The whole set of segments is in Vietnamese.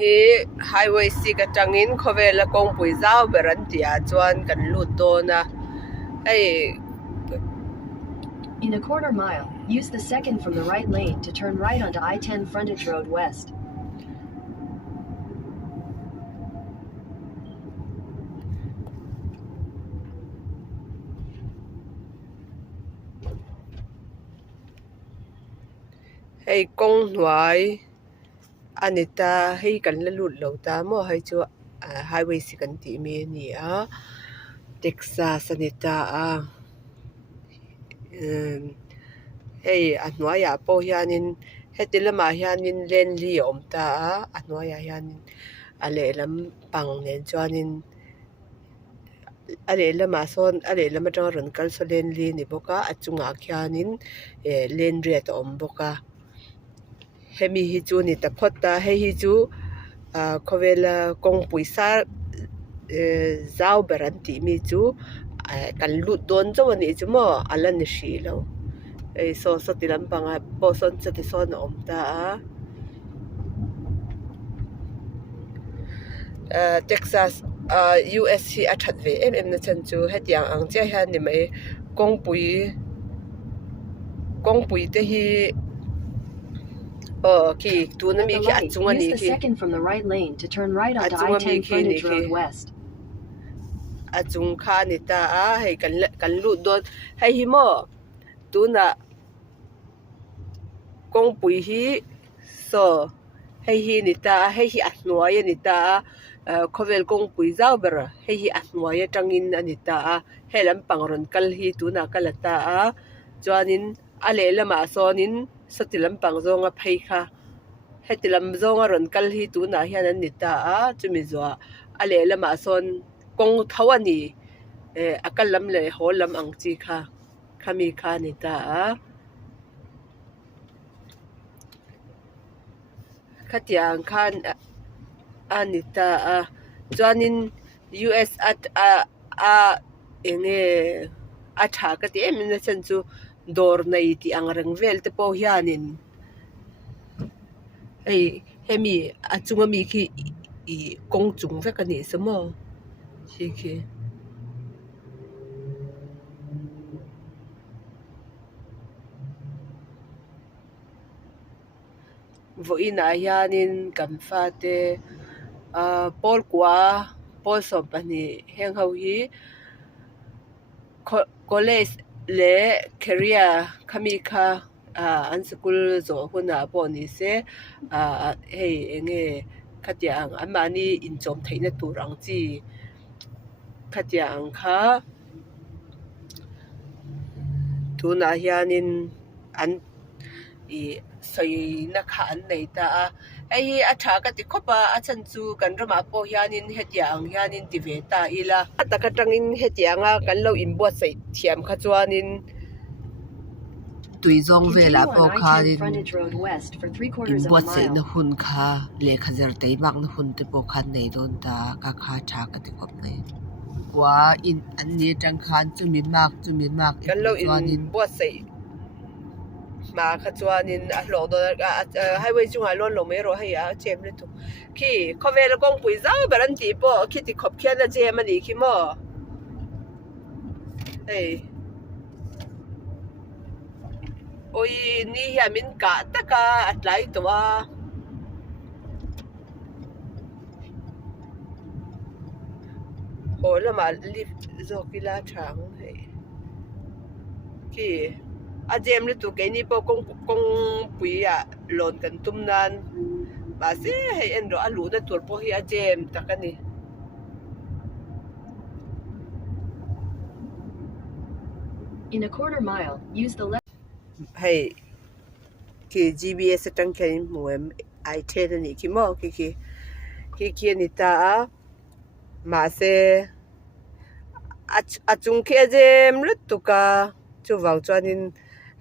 hi highway si ka tangin khowela kong pui zau beran tia chuan kan lut to na ai In a quarter mile, use the second from the right lane to turn right onto I-10 Frontage Road West. hei kong hnuai anita hei kan la lut lo ta mo hei chu highway si kan ti mi ni a Texas anita a hei a hnuaiah pawh hianin heti lamah hianin lane li a awm ta a hnuaiah hianin a lehlam pang nen chuanin a lehlamah sawn a lehlam atanga rawn kal saw lane li ni bawk a a chungah khianin lane riat a awm bawk a hemi hi chu ni taphot ta hei hi chu khowela kawngpui sar zau ber an tih mi chu kan lut dawn zo ani chu maw a la ni hri lo ei saw ti lampangah pawh sawn chati sawn a awm ta a Texas US hi a that ve em na chan chu hetiang ang che hian ni mai kawngpui te hi ki tuna mi ki achunga ni use the ki second from the right lane to turn right onto I-10 Frontage Road West. achung kha ni ta a hei kan lut dawn hei hi mo tuna kawngpui hi so hei hi ni ta hei hi a hnuai ani ta khowel kawngpui zau ber hei hi a hnuai atangin ani ta hei lampang rawn kal hi tuna kala ta chuanin a lehlamah sawnin sati lampang zawnga phei kha heti lam zawnga rawn kal hi tuna hian an ni ta chumi zuah a lehlamah sawn kawng tho ani a kal lam le hawl lam ang chi kha khami kha ni ta khatiang khan ani ta chuanin US a enge a tha ka ti em na chan chu dawr nei ti ang reng vel te pawh hianin ei hemi a chunga mi khi I kong chung vek ani samaw hi khi voina hianin kan fate Paul kwa Paul som pani heng ho hi college le career khami kha an school zo huna pawh ni se hei enge khatiang amani inchawm theina tur ang chi khatiang kha tuna hianin an soina kha an nei ta hei a tha ka ti khopa a chan chu kan rama pawh hianin hetiang hianin ti ve ta ila taka tangin hetianga kan lo inbuat sei thiam kha chuanin tui zong vela pawh khanin inbuat sei na hun kha lekha zer tei mak na hun te pawh khan nei don ta ka kha tha ka ti khop nei wa in an ni tang khan chumi mak kan lo inbuat sei ma kha chuanin a hlawh dawn highway chungah lawn lo mai ro hei a chem le tu khi khowela kawngpui zau ber an tih pawh khi ti khop khian a chem ani khi maw hei oi ni hiamin ka taka a tlai tawa holama lift zokila thang hei khi a jem le tu ke ni pawh kawngpui lawn kan tum nan ma se hei en ro a lu na tur pawh hi a jem tak ani In a quarter mile, use the left. hei ki GBS atang khian muem ai the ni ki mo ki ni ta ma se a chung khe jem lut tuka chu wang chuanin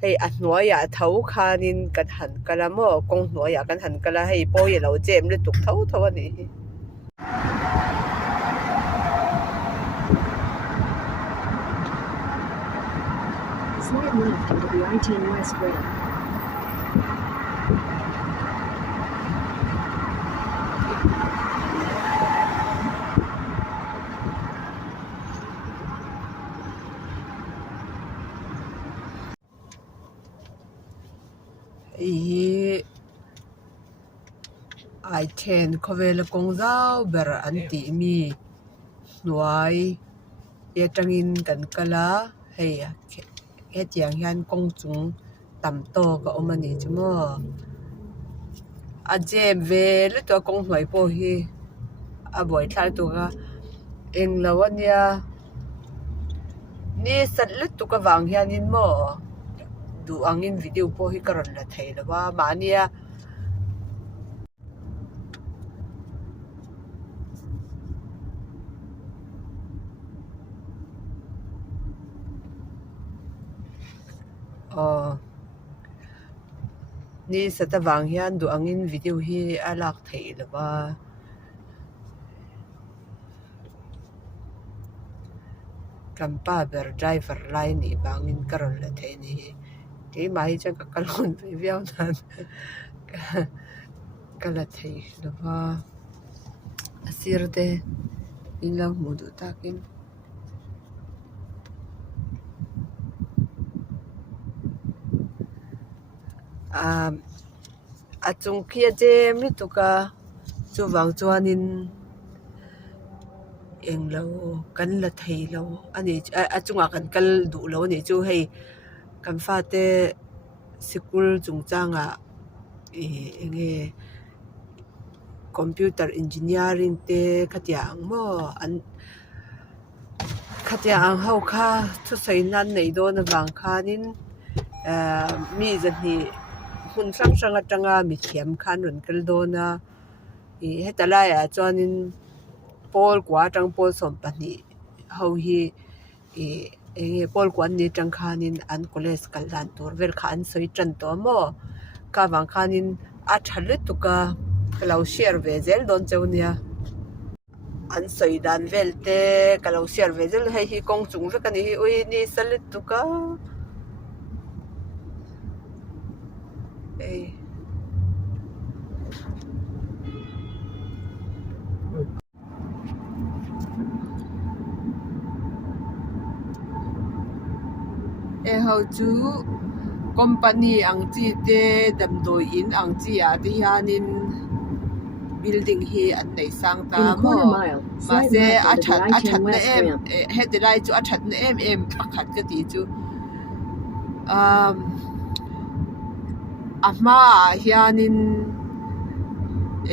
hei a hnuaiah tho khanin kan han kala mo kawng hnuaiah kan han kala hei pawh hi lo jem lut tuk tho ani Slide left into the I-10 West ramp. I10 khowela kongzau ber anti mi nuai ye tangin kan kala hei he tiang hian kongchung tam to ka omani chumo a jem ve le to kong hnuai po hi a boi thlai tu ka englawania ni sat le tu ka wang hian in mo du angin video po hi karon la thei lawa mania ni satawang hian du angin video hi alak thei lawa kampa ber driver line ni bangin karon la thei ni ke mai cha ka kalon pe viau nan kala thei lawa asir de ila mudu takin a chung khia jem ni tuka chuwang chuanin englo kan la thei lo ani a chunga kan kal du lo ni chu hei kan fa te sikul chungchanga enge computer engineering te khatiang mo an khatiang ho kha thu sei nan nei do na wang khanin mi zani hun sang atanga mi thiam khan ron kal do na hetala ya chuanin Paul kwa tang Paul som pani ho hi enge Paul kwan ni tang khanin an college kaldan tur vel khan soi tran to mo ka wang khanin a thale tuka kalau share ve zel don cheunia an soi dan vel te kalau share ve zel hei hi kong chung ve kan hi ui ni salit tuka ei how to company ang chi te damdoi in ang chi a te hianin building hi an nei sang ta In a mo quarter mile, ma slide se left a onto the that I-10 na West em ramp. headline chu a that na em pakhat ka ti chu ama hianin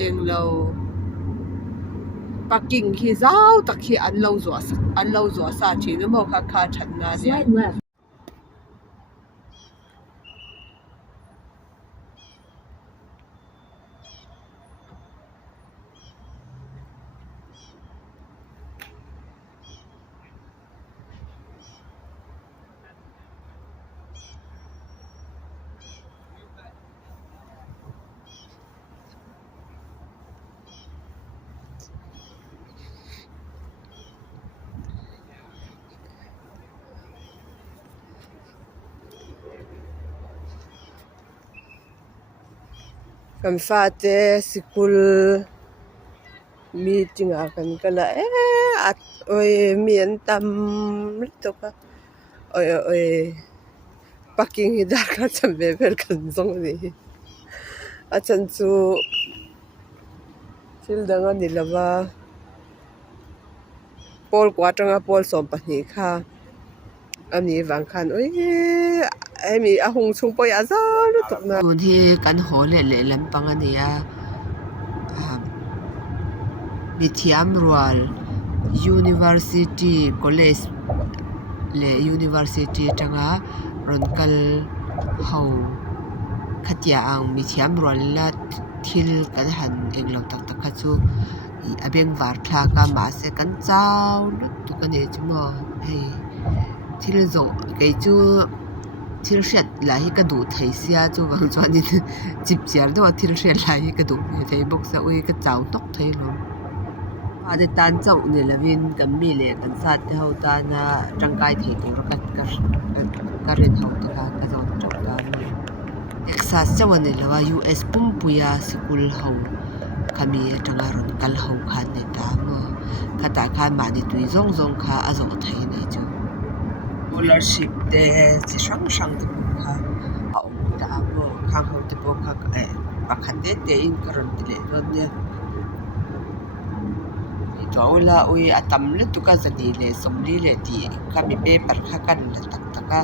englo parking hi zau tak hi an lo zo sa thi no mo kha that na lia Slide left. kan fa te sikul meeting a kan kala at oi mien tam to ka oi parking hi dar ka chambe vel kan zong ni a chan chu thil danga ni lawa Paul kwatanga Paul som pani kha ani wang khan oi mi a hung chung poi a za lu tok na un hi kan ho le lampang ania Mithiam Rural University College le University tanga ronkal ho khatia ang Mithiam Rural la thil kan han englo tak tak kha chu abeng war thla ka ma se kan chau lut tu kan e chumo hei thil zo ke chu thil shet la hi ka du thei sia chu wang chuan in chip chiar do thil shet la hi ka du thei bok sa ui ka chau tok thei lo ade tan chau ni lavin kan mi le kan sa te ho ta na tangkai thei tur ka rin ho ta ka zo chau ta ni Texas chawan ni lawa US pumpuya sikul ho kami tanga ron kal ho khan ne ta mo kata khan ma ni tui zong kha azo thei nei chu scholarship te chi sang te kha au ta bo khang ho te bo kha pakhat te in karon tile ron dia tola ui atam le tu ka zani le somli le ti kami paper kha kan la tak taka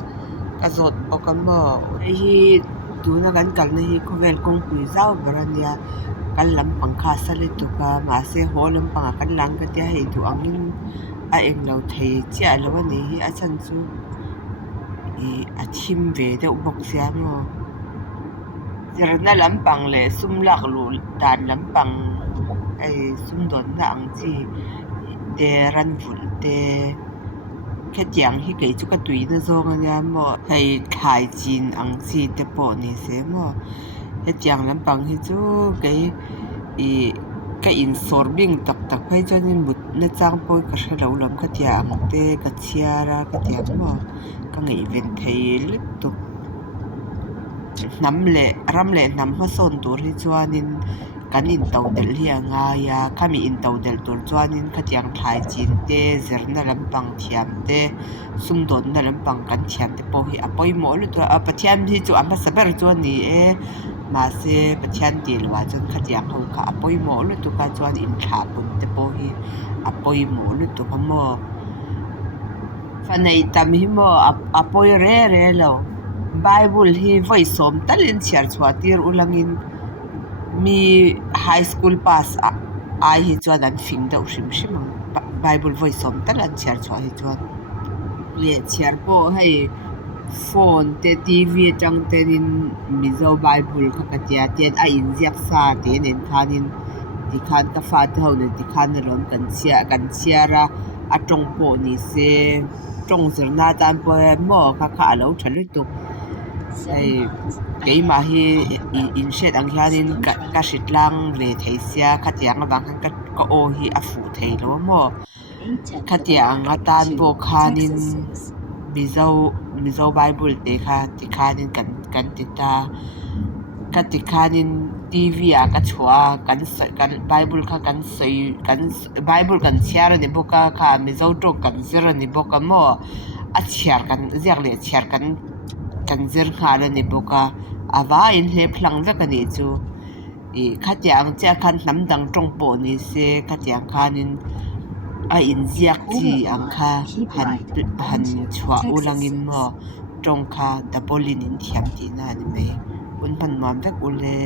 ka zot bokamo hi tuna kan kalna hi kovel kong pui zau barania kan lam pangkha sale tu ka ma se holam panga kan lang ka tia hei tu angin a eng lo thei chia lo ni hi a chan chu i a thim ve de ubok sia mo zerna lampang le sumlak lu dan lampang ai sumdon na ang chi te ran vul te khetiang hi ke chu ka tui na zong ania mo hei khai chin ang chi te po ni se mo khetiang lampang hi chu ke i ka in sorbing tak tak phai chanin mut na chang poi ka hra lo lam khetiang te ka chiara ka tiang mo ka ngei ven thei le tu nam le ram le nam ma son tur hi chuanin kan in tau del hi anga ya kami in tau del tur chuanin khatiang thlai chin te zerna lampang thiam te sumdon na lampang kan thiam te po hi apoi mo lu to a pathian hi chu ama saber chuan ni e ma se pathian ti lwa chun khatiang ho kha apoi mo lu tu ka chuan in thla pun te po hi apoi mo lu tu ka mo fanei tam hi mo apoi re re lo Bible hi voi som talin chiar chhuatir ulangin mi high school pass ai hi chuan an fing deuh hrim hrim Bible voi som talan chiar chhuah hi chuan le chiar po hei phone te TV tang tenin mizo Bible kha katia tian a inziak sa te nen khanin tikhan ka fa te ho ne tikhan ron kan chiara a tong po ni se tong zerna tan po mo kha kha alo thalu tu ai ke ma hi in shet ang hianin ka hritlang ve theisia khatiang awang ka o hi a fu thei lo mo khatiang atan po khanin mizo Bible te kha tikhanin kan tita ka tikhanin TV a ka chua kan Bible kha kan sei kan Bible kan chiar ni boka kha mizo to kan zir ni boka mo a chiar kan ziak le chiar kan zir kha ni boka awa in he phlang vek ani chu i khatiang cha khan nam dang tong po ni se khatiang khanin a in ziak chi ang kha han chua ulangin mo tong kha dapolin in thiam ti na ni me un pan mam vek ule